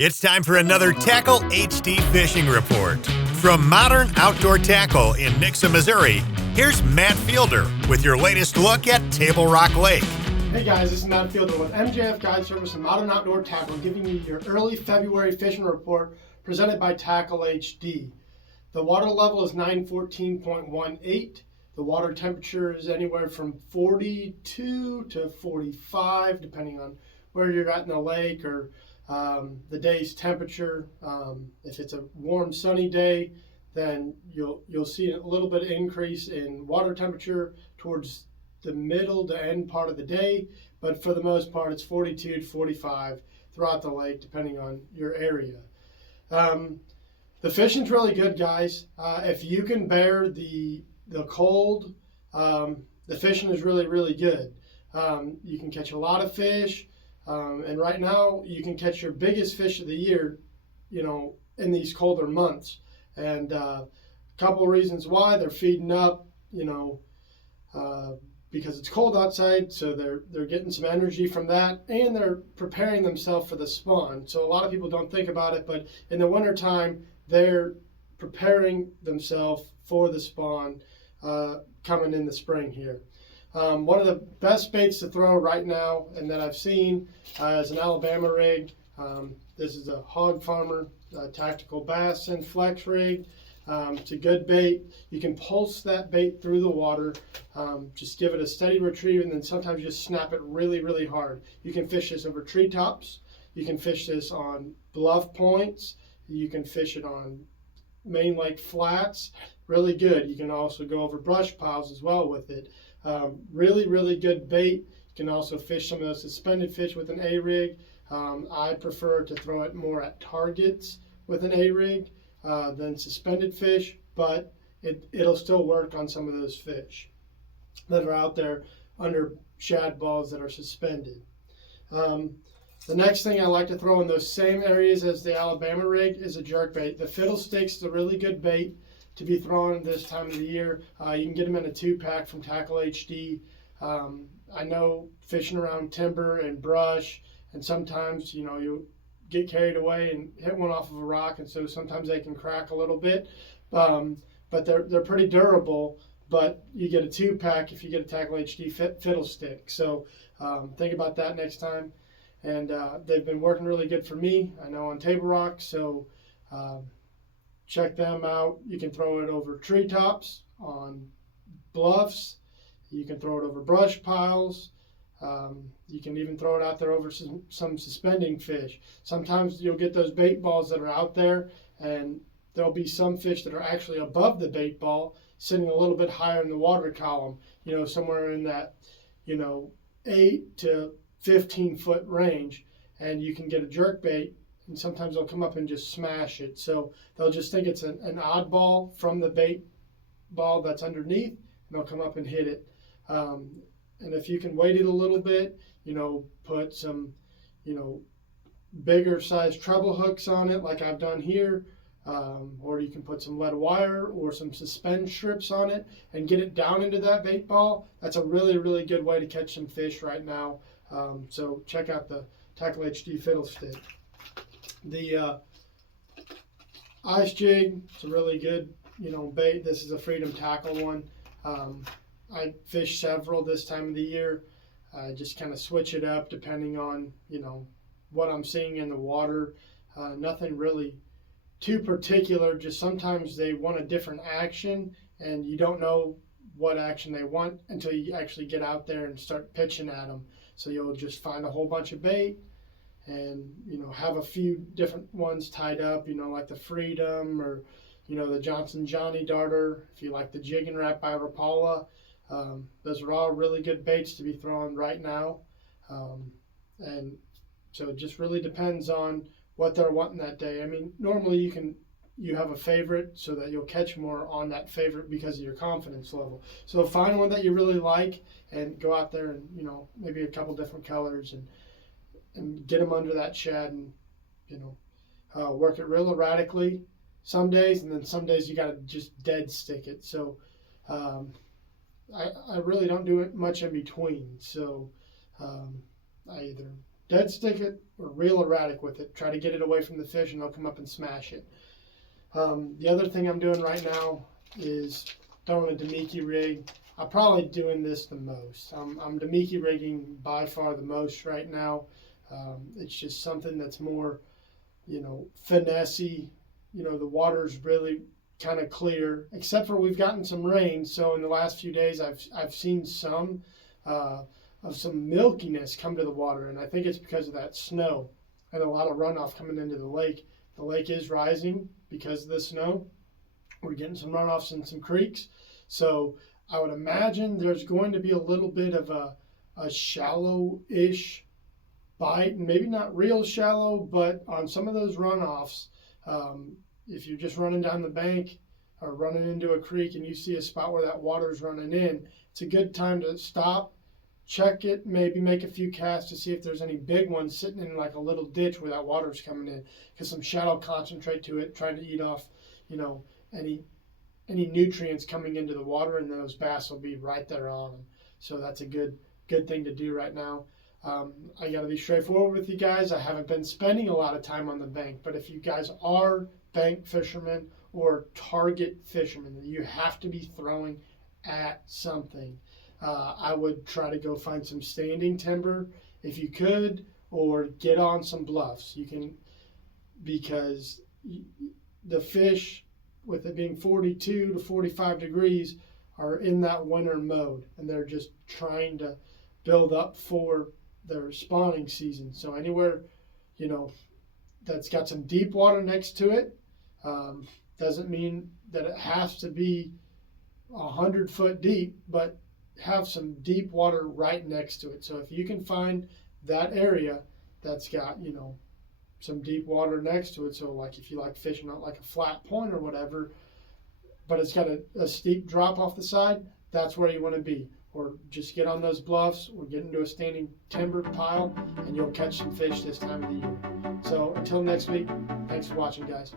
It's time for another Tackle HD Fishing Report. From Modern Outdoor Tackle in Nixa, Missouri, here's Matt Fielder with your latest look at Table Rock Lake. Hey guys, this is Matt Fielder with MJF Guide Service and Modern Outdoor Tackle, giving you your early February fishing report presented by Tackle HD. The water level is 914.18. The water temperature is anywhere from 42 to 45, depending on where you're at in the lake or the day's temperature. If it's a warm, sunny day, then you'll see a little bit of increase in water temperature towards the middle to end part of the day, but for the most part, it's 42 to 45 throughout the lake, depending on your area. The fishing's really good, guys. If you can bear the cold, the fishing is really, really good. You can catch a lot of fish. And right now, you can catch your biggest fish of the year, in these colder months. And a couple of reasons why: they're feeding up, because it's cold outside, so they're getting some energy from that, and they're preparing themselves for the spawn. So a lot of people don't think about it, but in the wintertime, they're preparing themselves for the spawn coming in the spring here. One of the best baits to throw right now, and that I've seen, is an Alabama rig. This is a Hog Farmer tactical bass and flex rig. It's a good bait. You can pulse that bait through the water. Just give it a steady retrieve, and then sometimes just snap it really, really hard. You can fish this over treetops. You can fish this on bluff points. You can fish it on main lake flats. Really good. You can also go over brush piles as well with it. Really, really good bait. You can also fish some of those suspended fish with an A-rig. I prefer to throw it more at targets with an A-rig than suspended fish, but it'll still work on some of those fish that are out there under shad balls that are suspended. The next thing I like to throw in those same areas as the Alabama rig is a jerkbait. The fiddlestick's is a really good bait to be thrown this time of the year. You can get them in a 2-pack from Tackle HD. I know fishing around timber and brush, and sometimes you get carried away and hit one off of a rock, and so sometimes they can crack a little bit, but they're pretty durable. But you get a 2-pack if you get a Tackle HD fiddlestick. So think about that next time. And they've been working really good for me, I know, on Table Rock. So check them out. You can throw it over treetops, on bluffs. You can throw it over brush piles. You can even throw it out there over some suspending fish. Sometimes you'll get those bait balls that are out there, and there'll be some fish that are actually above the bait ball, sitting a little bit higher in the water column, somewhere in that, 8 to 15 foot range, and you can get a jerkbait, and sometimes they'll come up and just smash it. So they'll just think it's an oddball from the bait ball that's underneath, and they'll come up and hit it. And if you can weight it a little bit, put some, bigger size treble hooks on it like I've done here, or you can put some lead wire or some suspend strips on it and get it down into that bait ball. That's a really, really good way to catch some fish right now. So check out the Tackle HD fiddlestick. The ice jig, it's a really good, bait. This is a Freedom Tackle one. I fish several this time of the year. I just kind of switch it up depending on, what I'm seeing in the water. Nothing really too particular, just sometimes they want a different action, and you don't know what action they want until you actually get out there and start pitching at them. So you'll just find a whole bunch of bait and, have a few different ones tied up, like the Freedom or, the Johnson Johnny Darter, if you like the Jigging wrap by Rapala. Those are all really good baits to be thrown right now. And so it just really depends on what they're wanting that day. I mean, normally you have a favorite so that you'll catch more on that favorite because of your confidence level. So find one that you really like and go out there and, maybe a couple different colors and get them under that shad and, work it real erratically some days, and then some days you got to just dead stick it. So I really don't do it much in between. So I either dead stick it or reel erratic with it. Try to get it away from the fish and they'll come up and smash it. The other thing I'm doing right now is throwing a Damiki rig. I'm probably doing this the most. I'm Damiki rigging by far the most right now. It's just something that's more, finesse-y. The water's really kind of clear, except for we've gotten some rain. So in the last few days, I've seen some of some milkiness come to the water, and I think it's because of that snow and a lot of runoff coming into the lake. The lake is rising because of the snow. We're getting some runoffs in some creeks. So I would imagine there's going to be a little bit of a shallow-ish bite, maybe not real shallow, but on some of those runoffs, if you're just running down the bank or running into a creek and you see a spot where that water's running in, it's a good time to stop, check it, maybe make a few casts to see if there's any big ones sitting in like a little ditch where that water's coming in, because some shad will concentrate to it, trying to eat off, any nutrients coming into the water, and those bass will be right there on them. So that's a good thing to do right now. I got to be straightforward with you guys. I haven't been spending a lot of time on the bank, but if you guys are bank fishermen or target fishermen, you have to be throwing at something. I would try to go find some standing timber if you could, or get on some bluffs. You can, because the fish, with it being 42 to 45 degrees, are in that winter mode, and they're just trying to build up for their spawning season. So anywhere, that's got some deep water next to it, doesn't mean that it has to be 100 foot deep, but have some deep water right next to it. So if you can find that area that's got, some deep water next to it, so like if you like fishing out like a flat point or whatever, but it's got a steep drop off the side, that's where you want to be. Or just get on those bluffs or get into a standing timber pile, and you'll catch some fish this time of the year. So until next week, thanks for watching, guys.